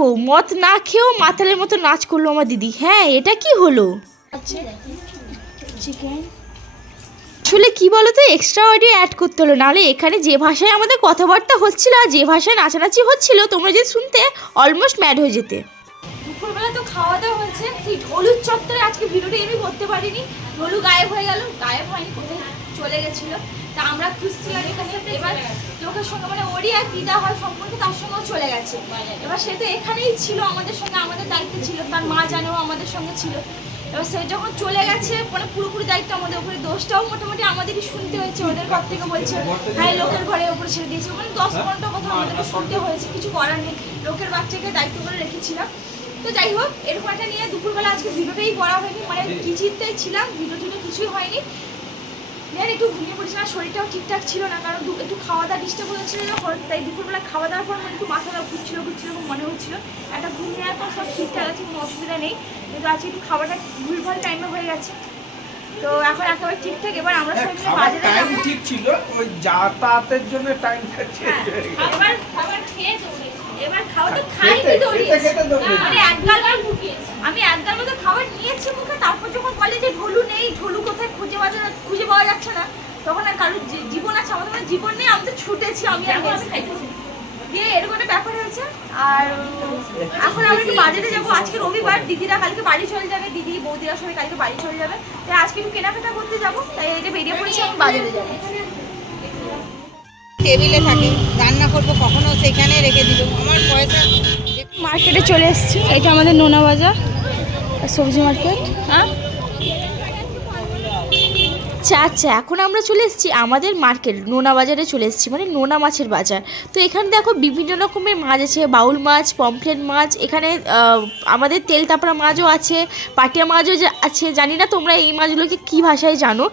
দেখো মদ না খেয়েও মাতালের মতো নাচ করলো আমার দিদি। হ্যাঁ এটা কি হলো? চিকেন আসলে কি বলো তো, এক্সট্রা অডিও অ্যাড করতে হলো, নাহলে এখানে যে ভাষায় আমাদের কথাবার্তা হচ্ছিল আর যে ভাষায় নাচানাচি হচ্ছিল তোমরা যদি শুনতে অলমোস্ট ম্যাড হয়ে যেতে। দুপুরবেলা তো খাওয়া দাওয়া হয়েছে, সেই ঢোলুর চত্বরে আজকে ভিডিওটা আমি করতে পারিনি। ঢোলু গায়েব হয়ে গেল, গায়েব হয়নি, কোথায় চলে গেছিলো। তা আমরা খুঁজছিলাম এখানে, এবার লোকের সঙ্গে মানে ওরই এক দিদা হয় সম্পর্কে, তার সঙ্গেও চলে গেছে। এবার সে তো এখানেই ছিল আমাদের সঙ্গে, আমাদের দায়িত্ব ছিল, তার মা জানেও আমাদের সঙ্গে ছিল। এবার সে যখন চলে গেছে মানে পুরোপুরি দায়িত্ব আমাদের উপরে, দোষটাও মোটামুটি আমাদেরই শুনতে হয়েছে। ওদের ঘর থেকে বলছে হ্যাঁ লোকের ঘরে ওপরে ছেড়ে দিয়েছে, মানে 10-15টা কথা আমাদেরকে শুনতে হয়েছে, কিছু করার নেই, লোকের বাচ্চাকে দায়িত্ব করে রেখেছিলাম। তো যাই হোক, এরকম একটা নিয়ে দুপুরবেলা আজকে ভিডিওটাই করা হয়নি, মানে কি চিন্তায় ছিলাম, ভিডিও কিছুই হয়নি। একটু ঘুমিয়ে পড়েছিলাম, শরীরটাও ঠিকঠাক ছিল না, কারণ একটু খাওয়া দাওয়া ডিস্টার্ব হয়েছিল যখন, তাই দুপুরবেলা খাওয়া দাওয়ার পর মানে একটু মাথাটা ঘুরছিল মনে হচ্ছিল। একটা ঘুম নেওয়ার পর সব ঠিকঠাক আছে, কোনো অসুবিধা নেই, কিন্তু আজকে একটু খাবারটা ভুলভাল টাইমে হয়ে গেছে। তো এখন একেবারে ঠিকঠাক। এবার আমরা সবাই মিলে বাজারে টাইম ঠিক ছিল, ওই যাতায়াতের জন্য টাইমটা চেঞ্জ হয়ে গেছে। এবার খাবার খেয়ে এবার খাওয়া তো খাইতে দৌড়িয়েছি, মানে একগাল আমি একগাল মতো খাবার নিয়েছি মুখে, তারপর যখন বলে যে ঢোলু নেই, ঢোলু কোথায় খুঁজে পাওয়া যাচ্ছে না, তখন আর কারোর জীবন আছে, আমাদের মানে জীবন নেই, আমি তো ছুটেছি, আমি আর খাইতেছি দিয়ে এরকম একটা ব্যাপার হয়েছে। আর এখন আমরা একটু বাজারে যাবো, আজকে রবিবার, দিদিরা কালকে বাড়ি চলে যাবে, দিদি বৌদিরা সবাই কালকে বাড়ি চলে যাবে, তাই আজকে একটু কেনাকাটা করতে যাবো, তাই এই যে বেরিয়ে পড়েছি আমি বাজারে যাবো। টেবিলে থাকে, রান্না করবো কখনো সেখানে রেখে দিল আমার পয়সা। মার্কেটে চলে এসেছি, এটা আমাদের নোনা বাজার সবজি মার্কেট। হ্যাঁ আচ্ছা এখন আমরা চলে এসেছি আমাদের মার্কেট নোনা বাজারে চলে এসেছি, মানে নোনা মাছের বাজার। তো এখানে দেখো বিভিন্ন রকমের মাছ আছে, বাউল মাছ, পমফ্রেট মাছ, এখানে আমাদের তেল তাপড়া মাছও আছে, পাটিয়া মাছও আছে। জানি না তোমরা এই মাছগুলোকে কী ভাষায় জানো,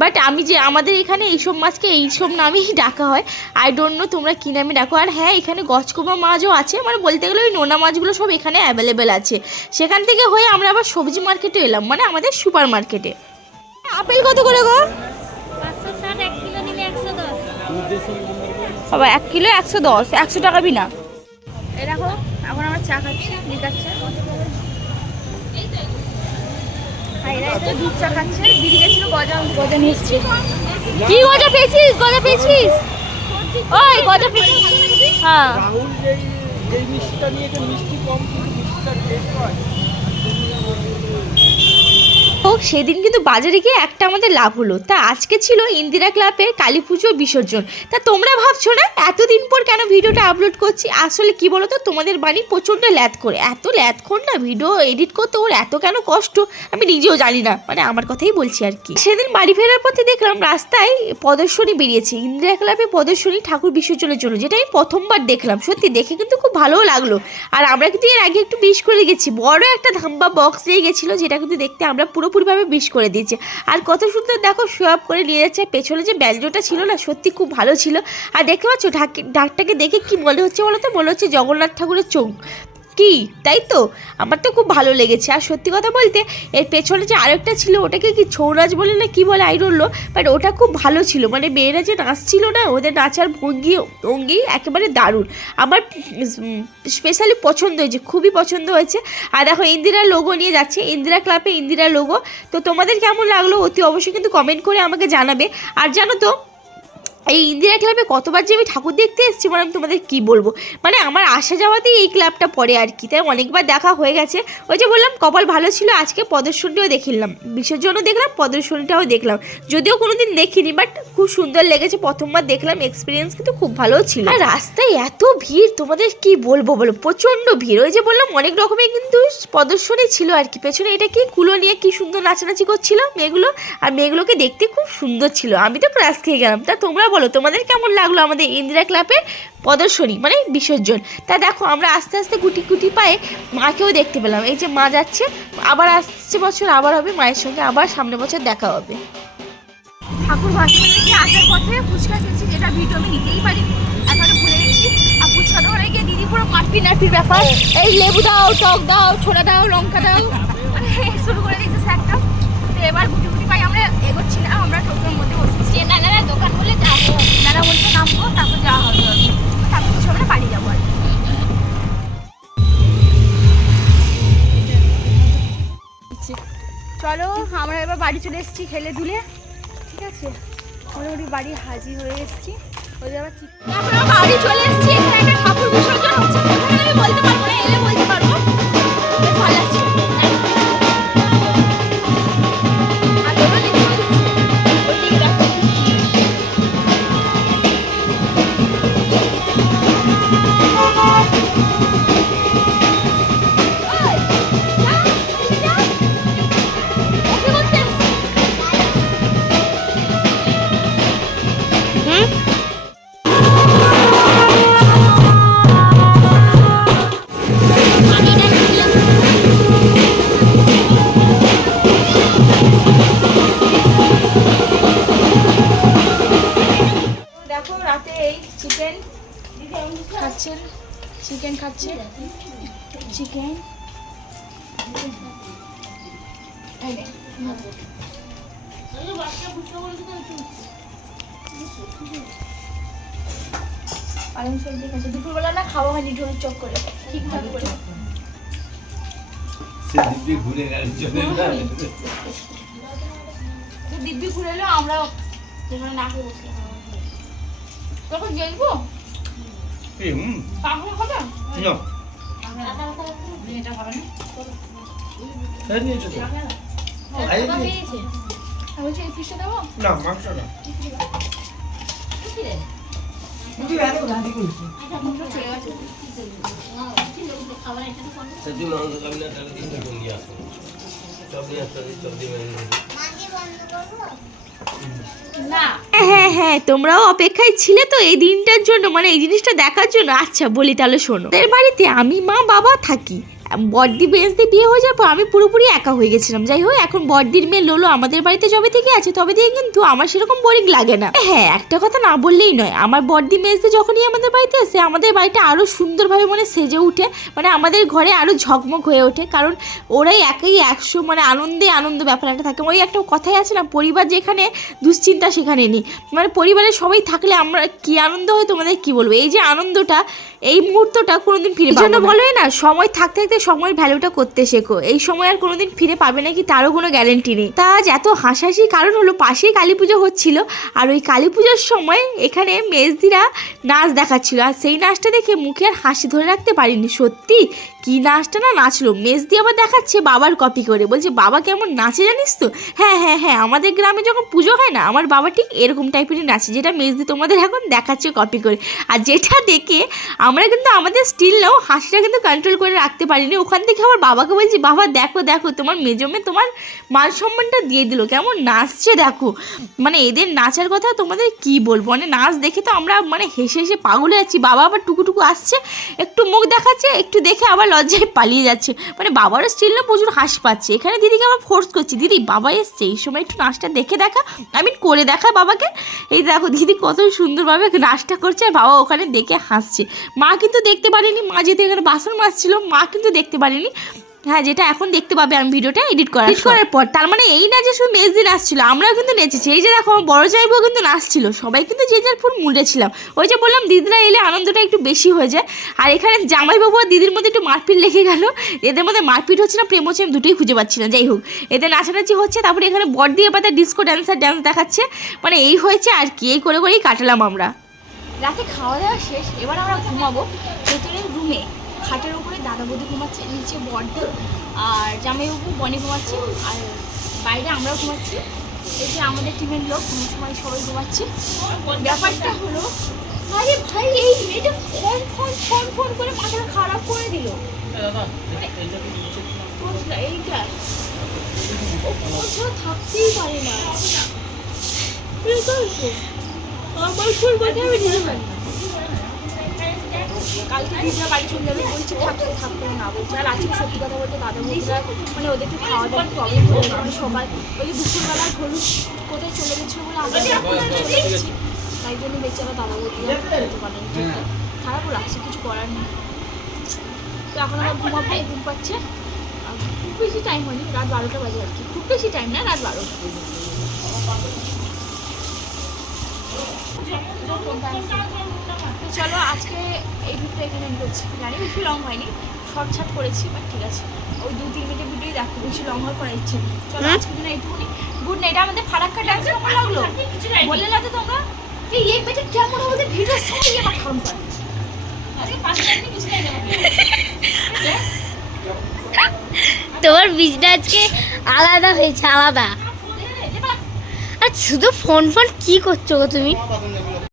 বাট আমি যে আমাদের এখানে এইসব মাছকে এইসব নামেই ডাকা হয়, আই ডোন্ট নো তোমরা কী নামে ডাকো। আর হ্যাঁ এখানে গছকোবা মাছও আছে, মানে বলতে গেলে ওই নোনা মাছগুলো সব এখানে অ্যাভেলেবেল আছে। সেখান থেকে হয়ে আমরা আবার সবজি মার্কেটে এলাম, মানে আমাদের সুপার মার্কেটে। আপেল কত করে গো? 560, 1 কিলো নিলে 110। বাবা 1 কিলো 110, 100 টাকা বিনা। এই দেখো এখন আমার চা খাচ্ছি, দেখাচ্ছে ভাইরা একটা দুধ চা খাচ্ছে, দিদি গেছিল গজা নিয়ে এসছি। কি গজা পেয়েছিস? ওই গজা পেয়েছিস? হ্যাঁ রাহুল যেই মিষ্টিটা নিয়েছে, মিষ্টি কম কিন্তু মিষ্টিটা টেস্ট হয়। সেদিন কিন্তু বাজারে গিয়ে একটা আমাদের লাভ হলো। তা আজকে ছিল ইন্দিরা ক্লাবের কালী পুজোর বিসর্জন। তা তোমরা ভাবছো না এতদিন পর কেন ভিডিওটা আপলোড করছি, আসলে কি বলো তো, তোমাদের বাড়ি প্রচণ্ড ল্যাদ করে, এত ল্যাদ কর না ভিডিও এডিট করতে, ওর এত কেন কষ্ট আমি নিজেও জানি না, মানে আমার কথাই বলছি আর কি। সেদিন বাড়ি ফেরার পথে দেখলাম রাস্তায় প্রদর্শনী বেরিয়েছে, ইন্দিরা ক্লাবে প্রদর্শনী ঠাকুর বিসর্জনের জন্য, যেটা আমি প্রথমবার দেখলাম। সত্যি দেখে কিন্তু খুব ভালোও লাগলো। আর আমরা কিন্তু এর আগে একটু বিশ করে গেছি, বড় একটা ধাম্বা বক্স নিয়ে গেছিলো, যেটা কিন্তু দেখতে আমরা পুরোপুরিভাবে বিশ করে দিয়েছে। আর কত সুন্দর দেখো শো আপ করে নিয়ে যাচ্ছে। পেছনে যে ব্যান্ডটা ছিল না, সত্যি খুব ভালো ছিল। আর দেখতে পাচ্ছ ঢাকটাকে দেখে কি মনে হচ্ছে বলো তো, মনে হচ্ছে জগন্নাথ ঠাকুরের চোখ কি, তাই তো? আমার তো খুব ভালো লেগেছে। আর সত্যি কথা বলতে এর পেছনে যে আরেকটা ছিল, ওটাকে কি ছৌ নাচ বলে না কি বলে আই ডোন্ট নো, বাট ওটা খুব ভালো ছিল। মানে মেয়েরা যে নাচছিল না, ওদের নাচার ভঙ্গি একেবারে দারুণ, আমার স্পেশালি পছন্দ হয়েছে, খুবই পছন্দ হয়েছে। আর দেখো ইন্দিরা লোগো নিয়ে যাচ্ছে, ইন্দিরা ক্লাবে ইন্দিরা লোগো। তো তোমাদের কেমন লাগলো অতি অবশ্যই কিন্তু কমেন্ট করে আমাকে জানাবে। আর জানো তো এই ইন্দিরা ক্লাবে কতবার যে আমি ঠাকুর দেখতে এসেছি, মানে আমি তোমাদের কী বলবো, মানে আমার আসা যাওয়াতেই এই ক্লাবটা পড়ে আর কি, তাই অনেকবার দেখা হয়ে গেছে। ওই যে বললাম কপাল ভালো ছিল, আজকে প্রদর্শনীটাও দেখলাম, বিসর্জনও দেখলাম, প্রদর্শনীটাও দেখলাম, যদিও কোনো দিন দেখিনি, বাট খুব সুন্দর লেগেছে, প্রথমবার দেখলাম, এক্সপিরিয়েন্স কিন্তু খুব ভালো ছিল। আর রাস্তায় এত ভিড় তোমাদের কি বলবো বলো, প্রচণ্ড ভিড়। ওই যে বললাম অনেক রকমের কিন্তু প্রদর্শনী ছিল আর কি। পেছনে এটা কি কুলো নিয়ে কি সুন্দর নাচানাচি করছিল মেয়েগুলো, আর মেয়েগুলোকে দেখতে খুব সুন্দর ছিল, আমি তো ক্রাশ খেয়ে গেলাম। তা তোমরা বলো তোমাদের কেমন লাগলো আমাদের ইন্দিরা ক্লাবের প্রদর্শনী মানে বিসর্জন। তা দেখো আমরা আস্তে আস্তে গুটি পায়ে মাকেও দেখতে পেলাম, এই যে মা যাচ্ছে, আবার আসছে বছর আবার হবে মায়ের সঙ্গে, আবার সামনের বছর দেখা হবে। ঠাকুর ভাষণ থেকে আসার পথে ফুচকা খেয়েছি, যেটা ভিডিও আমি নিতেই পারি, এখনো ভুলে গেছি। আর ফুচকা দোকানে গিয়ে দিদি পুরো মারপির ব্যাপার, এই লেবু দাও, টক দাও, ছোলা দাও, লঙ্কা দাও, মানে শুরু করে দিয়েছে স্যারটা। তো এবার গুটি পাই আমরা এগোচ্ছিলাম, আমরা টোটোর মধ্যে বসেছি, নানারা দোকান বলে যাবো, নানা বলতে নামবো, তারপর যাওয়া হবে, তারপর কিছু আমরা বাড়ি যাবো আর কি। চলো আমরা এবার বাড়ি চলে এসেছি খেলে দুলে, ঠিক আছে? মোটামুটি বাড়ি হাজির হয়ে এসেছি। ওই যে আবার এখন আমরা বাড়ি চলে এসেছি। এখানে একটা ঠাকুর বিসর্জন হচ্ছে, ওখানে আমি বলতে পারবো না, এলে বলতে পারবো। বেশ ভালো লাগছে। আর তোমরা দেখছো ওইদিকে দেখো। ওই, যা, যা। ওকে বলতে এসছি। দেখো রাতে এই চিকেন খাচ্ছেন, চিকেন খাচ্ছে, চিকেন পালং সবজি খাচ্ছে। দুপুরবেলা না খাওয়া হয়নি ঢোল চক করে ঠিকঠাক করে। তো দিব্যি ঘুরে এলো, আমরা যেখানে না খেয়ে বসলাম। তখন দেখবো পাখা খাবে এটা খাবে না। আমি বলছি এই ফিশটা দেবো না, মাংস না। হ্যাঁ হ্যাঁ, তোমরাও অপেক্ষায় ছিলে তো এই দিনটার জন্য, মানে এই জিনিসটা দেখার জন্য। আচ্ছা বলি তাহলে শোনো। এর বাড়িতে আমি মা বাবা থাকি। বড়দি বেঞ্চদি বিয়ে হয়ে যাওয়ার পর আমি পুরোপুরি একা হয়ে গেছিলাম। যাই হোক, এখন বড়দির মেয়ে লোলো আমাদের বাড়িতে যবে থেকে আছে তবে থেকে কিন্তু আমার সেরকম বোরিং লাগে না। হ্যাঁ, একটা কথা না বললেই নয়, আমার বড়দি মেজদি যখনই আমাদের বাড়িতে আসে আমাদের বাড়িটা আরও সুন্দরভাবে মানে সেজে উঠে, মানে আমাদের ঘরে আরও ঝকমক হয়ে ওঠে। কারণ ওরাই একাই 100, মানে আনন্দে আনন্দ ব্যাপার একটা থাকে। ওই একটা কথাই আছে না, পরিবার যেখানে দুশ্চিন্তা সেখানে নেই। মানে পরিবারের সবাই থাকলে আমরা কি আনন্দ হয় তোমাদের কি বলবো। এই যে আনন্দটা, এই মুহূর্তটা কোনোদিন ফিরে পাবো না। বলোই না, সময় থাকতে থাকতে সময়ের ভ্যালুটা করতে শেখো। এই সময় আর কোনোদিন ফিরে পাবে নাকি তারও কোনো গ্যারেন্টি নেই। তা আজ এত হাসাহাসির কারণ হলো পাশেই কালী পুজো হচ্ছিল, আর ওই কালী পুজোর সময় এখানে মেজদিরা নাচ দেখাচ্ছিল। আর সেই নাচটা দেখে মুখে আর হাসি ধরে রাখতে পারিনি। সত্যি কি নাচটা না নাচলো। মেজদি আবার দেখাচ্ছে বাবার কপি করে, বলছে বাবা কেমন নাচে জানিস তো? হ্যাঁ হ্যাঁ হ্যাঁ, আমাদের গ্রামে যখন পুজো হয় না আমার বাবা ঠিক এরকম টাইপেরই নাচে, যেটা মেজদি তোমাদের এখন দেখাচ্ছে কপি করে। আর যেটা দেখে আমরা কিন্তু আমাদের স্টিল নাও হাসিটা কিন্তু কন্ট্রোল করে রাখতে পারিনি। ওখান থেকে আমার বাবাকে বলছি, বাবা দেখো দেখো তোমার মেজমে তোমার মান সম্মানটা দিয়ে দিল, কেমন নাচছে দেখো। মানে এদের নাচার কথা তোমাদের কি বলবো, মানে নাচ দেখে তো আমরা মানে হেসে হেসে পাগল হয়ে যাচ্ছি। বাবা আবার টুকুটুকু আসছে, একটু মুখ দেখাচ্ছে, একটু দেখে আবার লজ্জায় পালিয়ে যাচ্ছে। মানে বাবারও স্টিল না প্রচুর হাসি পাচ্ছে। এখানে দিদিকে আবার ফোর্স করছি, দিদি বাবা এসছে এই সময় একটু নাচটা দেখে দেখা, আমি করে দেখা বাবাকে। এই দেখো দিদি কত সুন্দরভাবে নাচটা করছে আর বাবা ওখানে দেখে হাসছে। মা কিন্তু দেখতে পারিনি, মা যেহেতু এখানে বাসন মাজছিল মা কিন্তু দেখতে পারিনি। হ্যাঁ, যেটা এখন দেখতে পাবে আমি ভিডিওটা এডিট করার পর। তার মানে এই না যে শুধু মেজদি নাচছিল, আমরাও কিন্তু নেচেছি। এই যে দেখো আমার বড় জামাইবাবু কিন্তু নাচছিল, সবাই কিন্তু যে যার ফুল মুড়েছিলাম। ওই যে বললাম দিদিরা এলে আনন্দটা একটু বেশি হয়ে যায়। আর এখানে জামাইবাবু আর দিদির মধ্যে একটু মারপিট লেগে গেল। এদের মধ্যে মারপিট হচ্ছে না প্রেম হচ্ছে, আমি দুটোই খুঁজে পাচ্ছি না। যাই হোক, এদের নাচানাচি হচ্ছে, তারপরে এখানে বর দিয়ে পাতা ডিস্কো ডান্স দেখাচ্ছে। মানে এই হয়েছে আর কি, এই করে করেই কাটালাম আমরা। রাতে খাওয়া দাওয়া শেষ, এবার আমরা ঘুমাবো ভেতরে রুমে। খাটের উপরে দাদা বৌদি ঘুমাচ্ছে, নিচে বড়দি আর জামাইবাবু বনি ঘুমাচ্ছে, আর বাইরে আমরাও ঘুমাচ্ছি। এই যে আমাদের টিমের লোক কোনো সময় সবাই ঘুমাচ্ছে। ব্যাপারটা হলো, আরে ভাই এই মেয়েটা ফোন ফোন ফোন ফোন করে মাথা খারাপ করে দিল। এইটা ও কোথাও থাকতেই পারে না। আমার ফোন কোথায় আমি নিতে পারি না। কালকে দিদিরা বাড়ি চলে যাবে বলছে, থাকতে না বলছে। আর আজকে সত্যি কথা বলতে দাদা বৌদিরা মানে ওদের একটু খাওয়া দাওয়ার প্রবলেম হয়ে গেছে। মানে সকাল ওই যে দুপুরবেলা হলুদ কোথায় চলে গেছিলো বলে আমরা চলে গেছি, তাই জন্য বেচারা দাদা বৌদিরা খেতে পারেন। খারাপও লাগছে, কিছু করার নেই। তো এখন আমার ঘুমাবো, ঘুম পাচ্ছে। আর খুব বেশি টাইম হয়নি, রাত 12টা বাজে আর কি। খুব বেশি টাইম না, রাত 12টা। চলো আজকে এই ভিডিওটা এখানে করছি, জানি বেশি লং হয়নি। শর্ট ছাট করেছি, বাট ঠিক আছে, ওই 2-3 মিনিটের ভিডিও দেখো, বেশি লং করার ইচ্ছে নেই। চলো আজকের দিনে এইটুকুনি, গুড নাইট। আমাদের ফারাক্কা ডান্স কেমন লাগলো বললে না তো তোমরা? এই বেটা কেমন আমাদের ভিডিওর সময় আমার খারাপ করে, আরে 5 মিনিট কিছু নাই তোমার বিজনেস আজকে আলাদা হয়েছে, আলাদা। আর শুধু ফোন কি করছো গো তুমি?